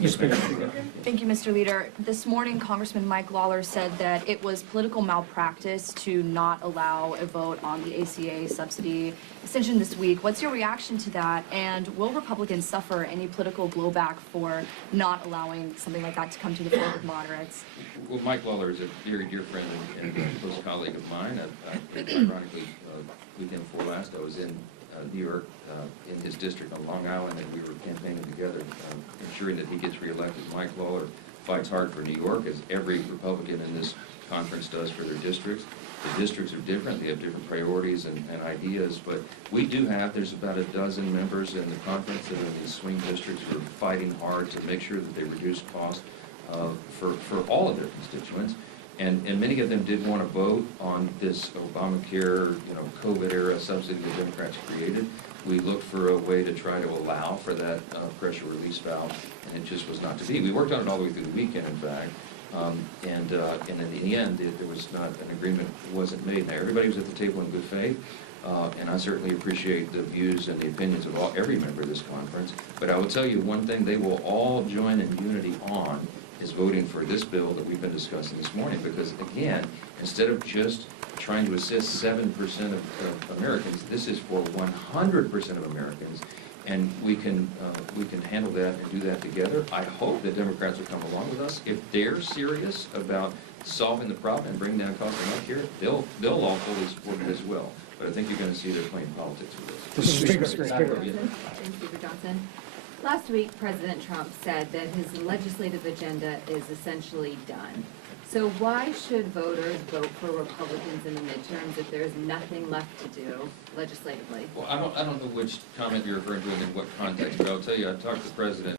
You speak up. Thank you, Mr. Leader. This morning, Congressman Lawler said that it was political malpractice to not allow a vote on the ACA subsidy extension this week. What's your reaction to that? And will Republicans suffer any political blowback for not allowing something like that to come to the floor with moderates? Well, Mike Lawler is a very dear friend and a close colleague of mine. Ironically, weekend before last, I was in New York, in his district on Long Island, and we were campaigning together, ensuring that he gets reelected. Mike Lawler fights hard for New York, as every Republican in this conference does for their districts. The districts are different. They have different priorities and ideas, but we do have, there's about a dozen members in the conference that are in these swing districts who are fighting hard to make sure that they reduce costs for all of their constituents. And many of them did want to vote on this Obamacare, COVID-era subsidy the Democrats created. We looked for a way to try to allow for that pressure release valve, and it just was not to be. We worked on it all the way through the weekend, in fact, and in the end, there was not an agreement wasn't made. Now, everybody was at the table in good faith, and I certainly appreciate the views and the opinions of every member of this conference. But I will tell you one thing: they will all join in unity on is voting for this bill that we've been discussing this morning, because again, instead of just trying to assist 7% of Americans, this is for 100% of Americans, and we can handle that and do that together. I hope that Democrats will come along with us. If they're serious about solving the problem and bringing down costs of healthcare, they'll all fully support it as well. But I think you're going to see they're playing politics with this. Speaker. Speaker Johnson. Last week, President Trump said that his legislative agenda is essentially done. So why should voters vote for Republicans in the midterms if there's nothing left to do legislatively? Well, I don't know which comment you're referring to and in what context, but I'll tell you, I talked to the President